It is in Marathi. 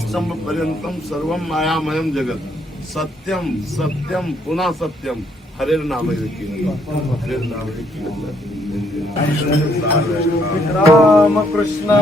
स्तंभ पर्यंतम सर्व मायामयम जगत सत्यम सत्यम पुन्हा सत्यम हरेर नाम हरेर नाम राम कृष्ण